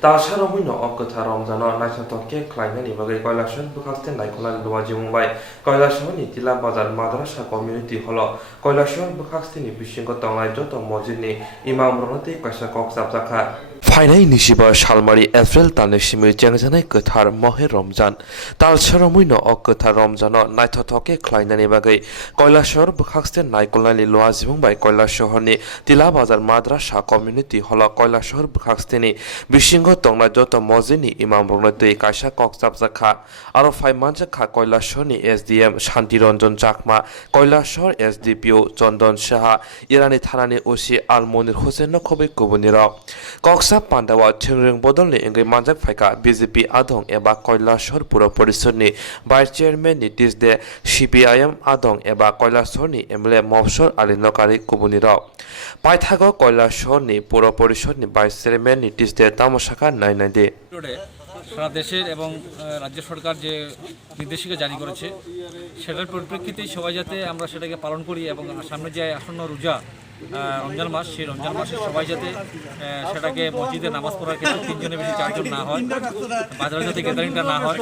तालसा रमैनो गोथार रमजानो नायसतके ख्लायनायनि बागै कैलासन बुखास्ते नायखला लुवाजि मुंबाय कैलासनि तिला बाजार माद्रासा कम्युनिटी हल कैलासन बुखास्तेनि बिसिंग तंगाय जत मस्जिदनि इमाम रनते कासा कक्साब जाखा फाइनाल निजिबा सालमारी एप्रिल तालिसिमे जेंजनाय गोथार महे रमजान तालसा रमैनो गोथार रमजानो नायसतके ख्लायनायनि बागै कैलासन बुखास्ते नायखलानि लुवाजि मुंबाय कैलासन तिला बाजार माद्रासा कम्युनिटी हल कैलासहर बुखास्तेनि बिसिंग तंगना जत मस्जिदनि इमाम रनते कासा कक्साब जाखा आरो फाइमानजाखा कैलासहरनि एसडीएम शान्ति रंजन चाकमा कैलासहर एसडीपीओ चंदन साहा इरानी थानानि ओसि आलमनिर हुसैन खबे गुबुनिर कक्साब पांडावा थिंग्रिंग बदलनि इंगै मानजाक फाइका बीजेपी आदं एबा कैलासहर पुर परिषदनि भाइस चेयरमैन नीतीश दे सीपीआईएम आदं एबा कैलासहरनि एमएलए मफसर आली नकारि कुबुनि राव पाइथागो कैलासहरनि पुर परिषदनि भाइस चेयरमैन नीतीश दे तामसाका नायनायदे সারা দেশের এবং রাজ্য সরকার যে নির্দেশিকা জারি করেছে সেটার পরিপ্রেক্ষিতেই সবাই যাতে আমরা সেটাকে পালন করি এবং সামনে যে আসন্ন রোজা রমজান মাস সেই রমজান মাসে সবাই যাতে সেটাকে মসজিদে নামাজ পড়ার ক্ষেত্রে 3 জনের বেশি 4 জন না হয়, বাজারে যাতে গ্যাদারিংটা না হয়,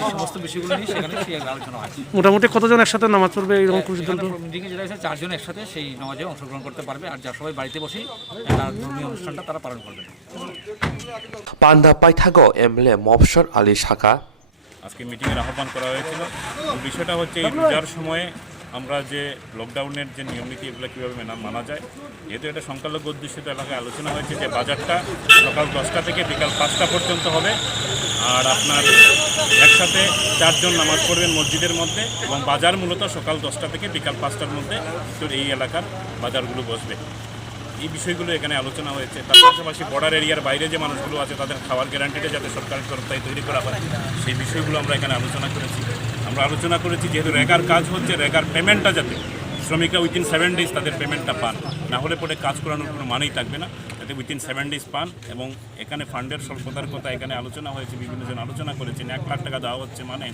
এই সমস্ত বিষয়গুলো নিয়ে সেখানে আলোচনা হয়। মোটামুটি কতজন একসাথে নামাজ পড়বে এরকম সিদ্ধান্ত? মিটিংয়ে যেটা হয়েছে 4 জন একসাথে সেই নামাজে অংশগ্রহণ করতে পারবে, আর যা সবাই বাড়িতে বসেই তার ধর্মীয় অনুষ্ঠানটা তারা পালন করবে। পান্ডা পাইথাগো এমএলএ মফসর আলী শাখা আজকে মিটিংয়ের আহ্বান করা হয়েছিল। বিষয়টা হচ্ছে এই রোজার সময়ে আমরা যে লকডাউনের যে নিয়মনীতি এগুলো কীভাবে মানা যায়, যেহেতু এটা সংখ্যালঘু অধ্যুষিত এলাকায় আলোচনা হয়েছে যে বাজারটা সকাল 10টা থেকে বিকাল 5টা পর্যন্ত হবে, আর আপনার একসাথে 4 জন নামাজ পড়বেন মসজিদের মধ্যে, এবং বাজার মূলত সকাল 10টা থেকে বিকাল 5টার মধ্যে এই এলাকার বাজারগুলো বসবে। এই বিষয়গুলো এখানে আলোচনা হয়েছে। তার পাশাপাশি বর্ডার এরিয়ার বাইরে যে মানুষগুলো আছে তাদের খাওয়ার গ্যারান্টিটা যাতে সরকারের তরফ থেকে তৈরি করা হয়, সেই বিষয়গুলো আমরা এখানে আলোচনা করেছি। আমরা আলোচনা করেছি যেহেতু রেগার কাজ হচ্ছে, রেগার পেমেন্টটা যাতে শ্রমিকরা উইথিন 7 ডেজ তাদের পেমেন্টটা পান, না হলে পরে কাজ করানোর কোনো মানেই থাকবে না, যাতে উইথিন 7 ডেজ পান। এবং এখানে ফান্ডের স্বল্পতার কথা এখানে আলোচনা হয়েছে, বিভিন্ন জন আলোচনা করেছেন। 1 লাখ টাকা দেওয়া হচ্ছে, মানে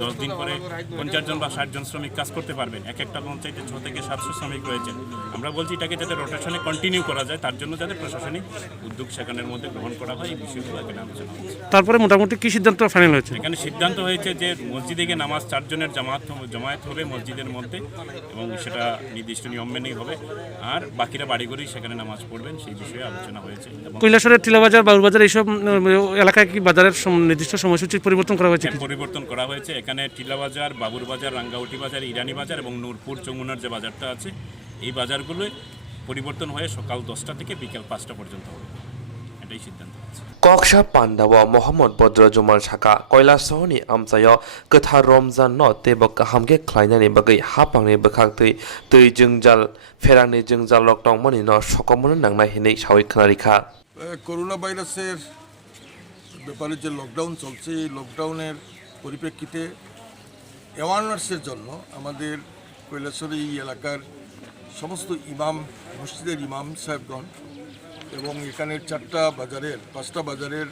10 দিন করে 50 জন বা 60 জন শ্রমিক কাজ করতে পারবেন। এক একটা পঞ্চায়েতে 6 থেকে 700 শ্রমিক রয়েছেন। আমরা বলছি এটাকে যাতে রোটেশনে কন্টিনিউ করা যায়, তার জন্য যাতে প্রশাসনিক উদ্যোগ সেখানের মধ্যে গ্রহণ করা হয়, এই বিষয়গুলো এখানে আলোচনা হয়েছে। তারপরে মোটামুটি কি সিদ্ধান্ত ফাইনাল হয়েছে? এখানে সিদ্ধান্ত হয়েছে যে মসজিদে গিয়ে নামাজ 4 জনের জমায়েত হবে মসজিদের মধ্যে, এবং সেটা নির্দিষ্ট নিয়ম মেনেই হবে, আর বাকিরা বাড়ি করেই সেখানে নামাজ পড়বেন, সেই বিষয়ে আলোচনা হয়েছে। কৈলাসহরের টিলাবাজার, বাবুরবাজার এইসব এলাকায় কি বাজারের নির্দিষ্ট সময়সূচির পরিবর্তন করা হয়েছে? পরিবর্তন করা হয়েছে। এখানে টিলাবাজার, বাবুরবাজার, রাঙ্গাউটি বাজার, ইরানি বাজার এবং নূরপুর চৌমুনার যে বাজারটা আছে, এই বাজারগুলো পরিবর্তন হয়ে সকাল 10টা থেকে বিকাল 5টা পর্যন্ত হবে, এটাই সিদ্ধান্ত হয়েছে। কক্সা পান্ডাवा मोहम्मद बद्र जुमार शाखा कैलासहरनि आमचायाव गोथार रमजान न तेबक हामगे ख्लायनायनि बागै हापांनि बोखागतै दै जोंजाल फेरांनि जोंजाल लकडाउन मनि न सकमनो नांनाय हिनै सावै खोनारिखा করোনা ভাইরাসের ব্যাপারে যে লকডাউন চলছে, এই লকডাউনের পরিপ্রেক্ষিতে অ্যাওয়ারনেসের জন্য আমাদের কৈলাসহর এই এলাকার সমস্ত ইমাম, মসজিদের ইমাম সাহেবগণ এবং এখানের 5টা বাজারের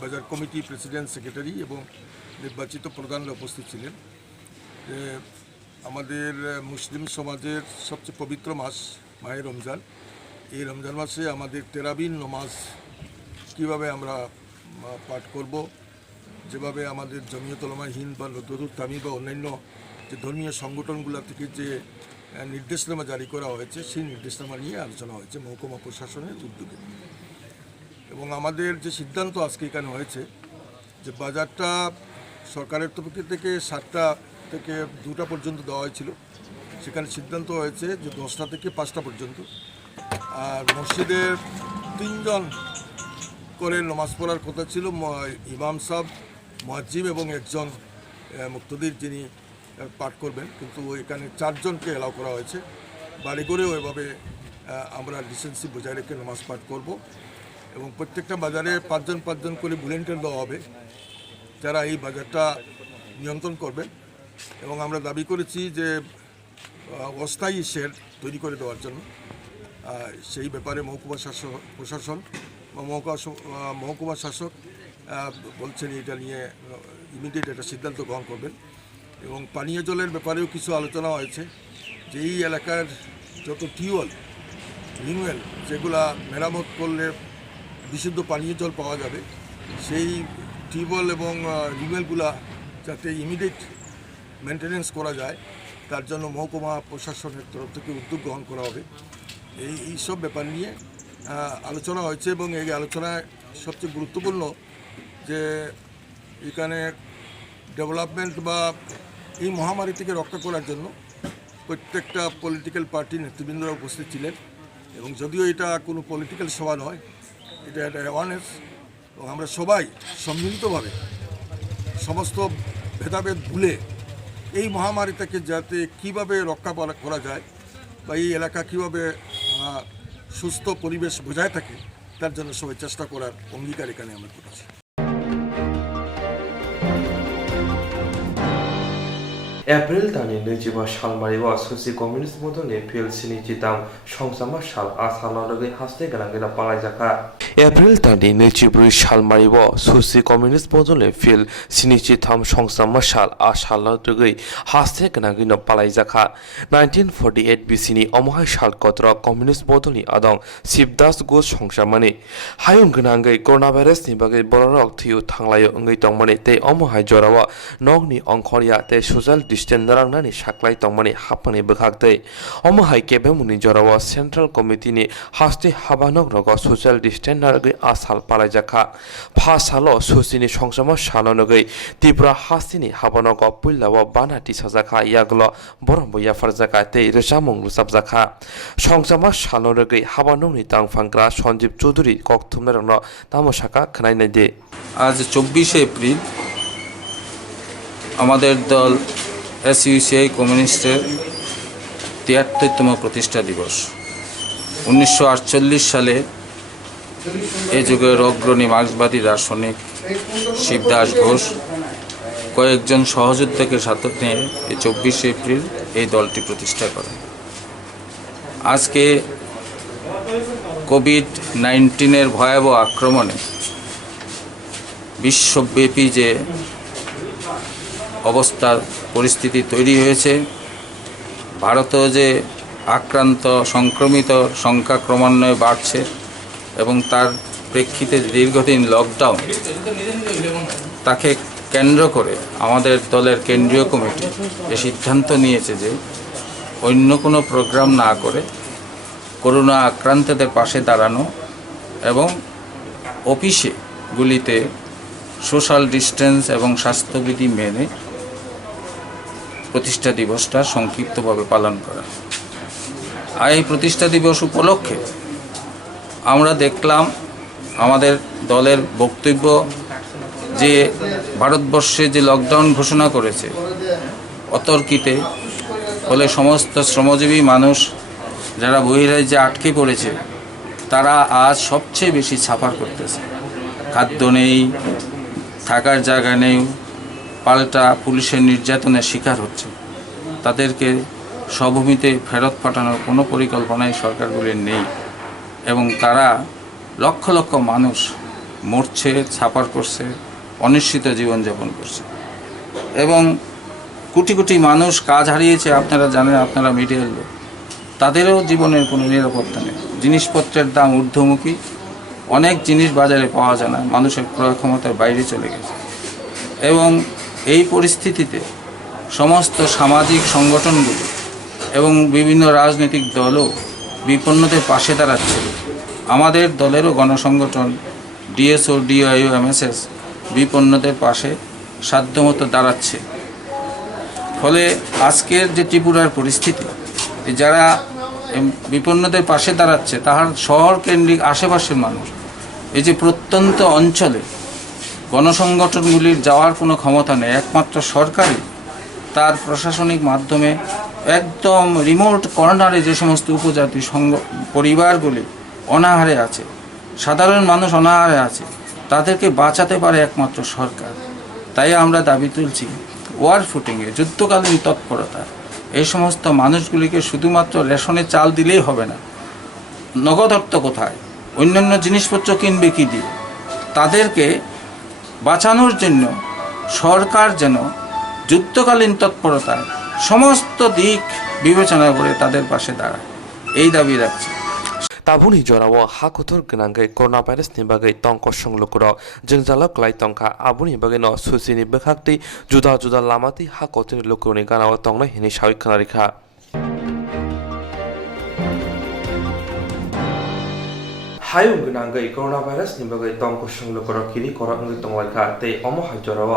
বাজার কমিটি প্রেসিডেন্ট, সেক্রেটারি এবং নির্বাচিত প্রধানরা উপস্থিত ছিলেন। আমাদের মুসলিম সমাজের সবচেয়ে পবিত্র মাস মাহে রমজান, এই রমজান মাসে আমাদের তেরাবিন নমাজ কীভাবে আমরা পাঠ করব, যেভাবে আমাদের জমিয়ত উলামা হিন্দ বা নদরুত তামি বা অন্যান্য যে ধর্মীয় সংগঠনগুলো থেকে যে নির্দেশনামা জারি করা হয়েছে, সেই নির্দেশনামা নিয়ে আলোচনা হয়েছে মহকুমা প্রশাসনের উদ্যোগে। এবং আমাদের যে সিদ্ধান্ত আজকে এখানে হয়েছে যে বাজারটা সরকারের তরফ থেকে 7টা থেকে 2টা পর্যন্ত দেওয়া হয়েছিল, সেখানে সিদ্ধান্ত হয়েছে যে 10টা থেকে 5টা পর্যন্ত, আর মসজিদের 3 জন করে নামাজ পড়ার কথা ছিল, ইমাম সাহেব, মুয়াজ্জিম এবং একজন মুক্তদির যিনি পাঠ করবেন, কিন্তু এখানে 4 জনকে এলাও করা হয়েছে। বাড়ি করেও এভাবে আমরা ডিসেন্সি বজায় রেখে নামাজ পাঠ করব, এবং প্রত্যেকটা বাজারে 5 জন করে ভলেন্টিয়ার দেওয়া হবে যারা এই বাজারটা নিয়ন্ত্রণ করবেন। এবং আমরা দাবি করেছি যে অস্থায়ী শেড তৈরি করে দেওয়ার জন্য, সেই ব্যাপারে প্রশাসন বা মহকুমা শাসক বলছেন এটা নিয়ে ইমিডিয়েট একটা সিদ্ধান্ত গ্রহণ করবেন। এবং পানীয় জলের ব্যাপারেও কিছু আলোচনা হয়েছে যে এই এলাকার যত টিউবওয়েল, রিংওয়েল যেগুলা মেরামত করলে বিশুদ্ধ পানীয় জল পাওয়া যাবে, সেই টিউবওয়েল এবং রিংওয়েলগুলা যাতে ইমিডিয়েট মেনটেনেন্স করা যায়, তার জন্য মহকুমা প্রশাসনের তরফ থেকে উদ্যোগ গ্রহণ করা হবে। এই সব ব্যাপার নিয়ে আলোচনা হয়েছে। এবং এই আলোচনায় সবচেয়ে গুরুত্বপূর্ণ যে এখানে ডেভেলপমেন্ট বা এই মহামারী থেকে রক্ষা করার জন্য প্রত্যেকটা পলিটিক্যাল পার্টির নেতৃবৃন্দরা উপস্থিত ছিলেন। এবং যদিও এটা কোনো পলিটিক্যাল সভা নয়, এটা একটা অ্যাওয়ারনেস, এবং আমরা সবাই সম্মিলিতভাবে সমস্ত ভেদাভেদ ভুলে এই মহামারী থেকে যাতে কীভাবে রক্ষা করা যায় বা এই এলাকা কীভাবে সুস্থ পরিবেশ বজায় থাকে, তার জন্য সবাই চেষ্টা করার অঙ্গীকার এখানে আমরা করেছি। এপ্রিল दाननि 25 सालमारियाव ससि कमिउनिस्ट बदलनि फिल्ड सिनिचिताम संसामा साल आसालावगै हास्ते गोनां पालायजाखा एप्रिल दाननि 24 सालमारियाव ससि कमिउनिस्ट बदलनि फिल्ड सिनिचिताम संसामा साल आसालावगै हास्ते गोनां पालायजाखा 1948 बिसिनि अमहाय साल कत्र कमिउनिस्ट बदलनि आदं शिवदास घोष संसामानि हायुं गोनांगै कोरोना भाइरासनि बागै बररक थिउ थांलायो अंगै दंमानि ते अमहाय जराव नगनि अंखरिया ते ससियेल डिस्टेंस नारांनानि साख्लाय दंमानि हाफानि बोखागदै अमहाय केबेमुनि जराव सेंट्रल कमिटिनि हास्ते हाबानक रग ससियेल डिस्टेंस नारगै आसाल पालायजाखा फासालो ससिनि संसामा सालनगै त्रिपुरा हास्तिनि हाबानक पुल्लाव बानाति साजाखा यागल बरम याफारजाखा ते रेजामं रुसाबजाखा संसामा सालनगै हाबानकनि तांफांग्रा सञ्जीव चौधुरी कोक्तुमा रंग तामसाखा खोनायनाय दे आज 24 एप्रिल আমাদের দল এসইউসিআই কমিউনিস্টের ৭৩তম প্রতিষ্ঠা দিবস ১৯৪৮ সালে এই যুগের অগ্রণী মার্ক্সবাদী দার্শনিক শিবদাস ঘোষ কয়েকজন সহযোদ্ধাকে সাথে নিয়ে এই ২৪ এপ্রিল এই দলটি প্রতিষ্ঠা করেন। আজকে কোভিড-19 ভয়াবহ আক্রমণে বিশ্বব্যাপী যে অবস্থা পরিস্থিতি তৈরি হয়েছে, ভারতেও যে আক্রান্ত সংক্রমিত সংখ্যা ক্রমান্বয়ে বাড়ছে এবং তার প্রেক্ষিতে দীর্ঘদিন লকডাউন, তাকে কেন্দ্র করে আমাদের দলের কেন্দ্রীয় কমিটি এ সিদ্ধান্ত নিয়েছে যে অন্য কোনো প্রোগ্রাম না করে করোনা আক্রান্তদের পাশে দাঁড়ানো এবং অফিসেগুলিতে সোশ্যাল ডিস্টেন্স এবং স্বাস্থ্যবিধি মেনে প্রতিষ্ঠা দিবসটা সংক্ষিপ্তভাবে পালন করা। আর এই প্রতিষ্ঠা দিবস উপলক্ষে আমরা দেখলাম আমাদের দলের বক্তব্য যে ভারতবর্ষে যে লকডাউন ঘোষণা করেছে অতর্কিতে, ফলে সমস্ত শ্রমজীবী মানুষ যারা বহিরাজ্যে আটকে পড়েছে তারা আজ সবচেয়ে বেশি সাফার করতেছে। খাদ্য নেই, থাকার জায়গা নেই, পাল্টা পুলিশের নির্যাতনের শিকার হচ্ছে। তাদেরকে স্বভূমিতে ফেরত পাঠানোর কোনো পরিকল্পনাই সরকারগুলির নেই এবং তারা লক্ষ লক্ষ মানুষ মরছে, সাফার করছে, অনিশ্চিত জীবনযাপন করছে এবং কোটি কোটি মানুষ কাজ হারিয়েছে। আপনারা জানেন, আপনারা মিডিয়ার লোক, তাদেরও জীবনের কোনো নিরাপত্তা নেই। জিনিসপত্রের দাম ঊর্ধ্বমুখী, অনেক জিনিস বাজারে পাওয়া যায় না, মানুষের ক্রয় ক্ষমতার বাইরে চলে গেছে এবং এই পরিস্থিতিতে সমস্ত সামাজিক সংগঠনগুলি এবং বিভিন্ন রাজনৈতিক দলও বিপন্নদের পাশে দাঁড়াচ্ছে। আমাদের দলেরও গণসংগঠন ডিএসও, ডিওআইও, এমএসএস বিপন্নদের পাশে সাধ্যমতো দাঁড়াচ্ছে। ফলে আজকের যে ত্রিপুরার পরিস্থিতি, যারা বিপন্নদের পাশে দাঁড়াচ্ছে তাহার শহর কেন্দ্রিক আশেপাশের মানুষ, এই যে প্রত্যন্ত অঞ্চলে গণসংগঠনগুলির যাওয়ার কোনো ক্ষমতা নেই, একমাত্র সরকারই তার প্রশাসনিক মাধ্যমে একদম রিমোট কর্নারে যে সমস্ত উপজাতি পরিবারগুলি অনাহারে আছে, সাধারণ মানুষ অনাহারে আছে, তাদেরকে বাঁচাতে পারে একমাত্র সরকার। তাই আমরা দাবি তুলছি ওয়ার ফুটিংয়ে, যুদ্ধকালীন তৎপরতা। এই সমস্ত মানুষগুলিকে শুধুমাত্র রেশনে চাল দিলেই হবে না, নগদ অর্থ কোথায়, অন্যান্য জিনিসপত্র কিনবে কী দিয়ে? তাদেরকে বাঁচানোর জন্য সরকার যেন যুদ্ধকালীন তৎপরতায় সমস্ত দিক বিবেচনা করে তাদের পাশে দাঁড়ায়, এই দাবি রাখছি। ताबुनि जराव हाखुथुर गोनांगै कोरोना भाइरासनि बागै तंक संलुकुराव जोंजालाव ग्लाय तंखा आबुनि बागै न सुसिनि बोखाक्ति जुदा जुदा लामाति हाखुथुनि लुकुरनि गानाव तंनाय हिनि सावि खोनारिखा हायुं गोनांगै कोरोना भाइरासनि बागै तंक संलुकुराव किरि करा अंगै तंलायखा ते अमो हाजराव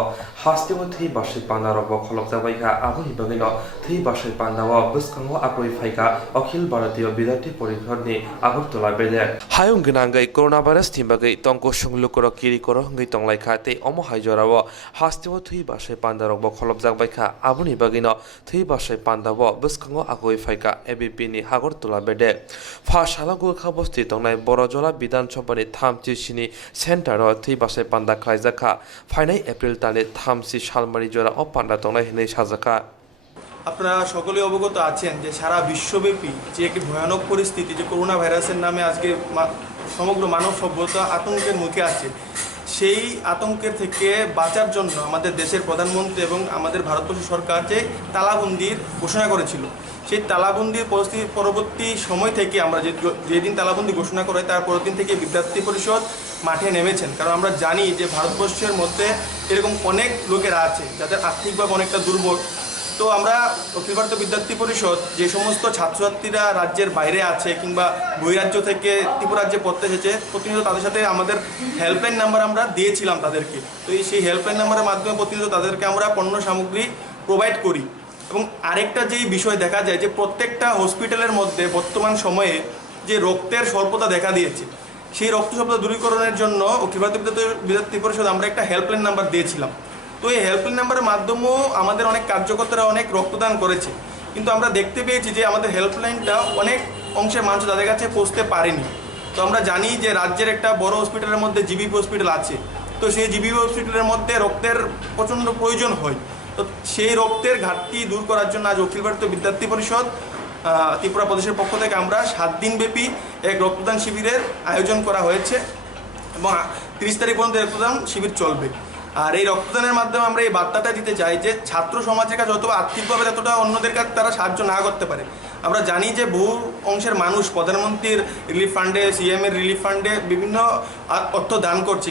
हास्तिबो थै बासै पान्दाराव खलकजाबायखा आबुनि बागै न थै बासै पान्दाव बसखांव आकय फायका अखिल भारतीय विद्यार्थी परिषदनि आगरतला बेले हायुं गोनांगै कोरोना भाइरासनि बागै तंक संलुकुराव किरि करा अंगै तंलायखा ते अमो हाजराव हास्तिबो थै बासै पान्दाराव खलकजाबायखा आबुनि बागै न थै बासै पान्दाव बसखांव आकय फायका एबिपि नि आगरतला बेले फासाला गुखा बस्ति तंनाय बरजन Bonjola Bidanshabani Thamchi Shini Center Thi Basai Panda Khaizaka Final April Tane Thamsi Shalmari Jora o Panda Tona Hine Shazaka আপনারা সকলেই অবগত আছেন যে সারা বিশ্বব্যাপী যে একটি ভয়ানক পরিস্থিতি যে করোনা ভাইরাসের নামে আজকে সমগ্র মানব সভ্যতা আতঙ্কের মুখে আছে সেই আতঙ্কের থেকে বাঁচার জন্য আমাদের দেশের প্রধানমন্ত্রী এবং আমাদের ভারতবর্ষ সরকার যে তালাবন্দির ঘোষণা করেছিল সেই তালাবন্দির পরিস্থিতির পরবর্তী সময় থেকে আমরা যেদিন তালাবন্দি ঘোষণা করে তার পরের দিন থেকে বিদ্যার্থী পরিষদ মাঠে নেমেছেন কারণ আমরা জানি যে ভারতবর্ষের মধ্যে এরকম অনেক লোকেরা আছে যাদের আর্থিকভাবে অনেকটা দুর্বল তো আমরা অখিল ভারতীয় বিদ্যার্থী পরিষদ যে সমস্ত ছাত্রছাত্রীরা রাজ্যের বাইরে আছে কিংবা বহিরাজ্য থেকে ত্রিপুরা রাজ্যে পড়তে এসেছে প্রতিনিয়ত তাদের সাথে আমাদের হেল্পলাইন নাম্বার আমরা দিয়েছিলাম তাদেরকে তো সেই হেল্পলাইন নাম্বারের মাধ্যমে প্রতিনিয়ত তাদেরকে আমরা পণ্য সামগ্রী প্রোভাইড করি এবং আরেকটা যেই বিষয় দেখা যায় যে প্রত্যেকটা হসপিটালের মধ্যে বর্তমান সময়ে যে রক্তের স্বল্পতা দেখা দিয়েছে সেই রক্ত স্বল্পতা দূরীকরণের জন্য অখিল ভারতীয় বিদ্যার্থী পরিষদ আমরা একটা হেল্পলাইন নাম্বার দিয়েছিলাম তো এই হেল্পলাইন নাম্বারের মাধ্যমেও আমাদের অনেক কার্যকর্তারা অনেক রক্তদান করেছে কিন্তু আমরা দেখতে পেয়েছি যে আমাদের হেল্পলাইনটা অনেক অংশের মানুষ তাদের কাছে পৌঁছতে পারেনি তো আমরা জানি যে রাজ্যের একটা বড় হসপিটালের মধ্যে জিবিপি হসপিটাল আছে তো সেই জিবিপি হসপিটালের মধ্যে রক্তের প্রচণ্ড প্রয়োজন হয় তো সেই রক্তের ঘাটতি দূর করার জন্য আজ অখিল ভারতীয় বিদ্যার্থী পরিষদ ত্রিপুরা প্রদেশের পক্ষ থেকে আমরা 7 দিনব্যাপী এক রক্তদান শিবিরের আয়োজন করা হয়েছে এবং 30 তারিখ পর্যন্ত রক্তদান শিবির চলবে আর এই রক্তদানের মাধ্যমে আমরা এই বার্তাটা দিতে চাই যে ছাত্র সমাজের কাছে অথবা আর্থিকভাবে যতটা অন্যদের কাছে তারা সাহায্য না করতে পারে আমরা জানি যে বহু অংশের মানুষ প্রধানমন্ত্রীর রিলিফ ফান্ডে সিএম এর রিলিফ ফান্ডে বিভিন্ন অর্থ দান করছে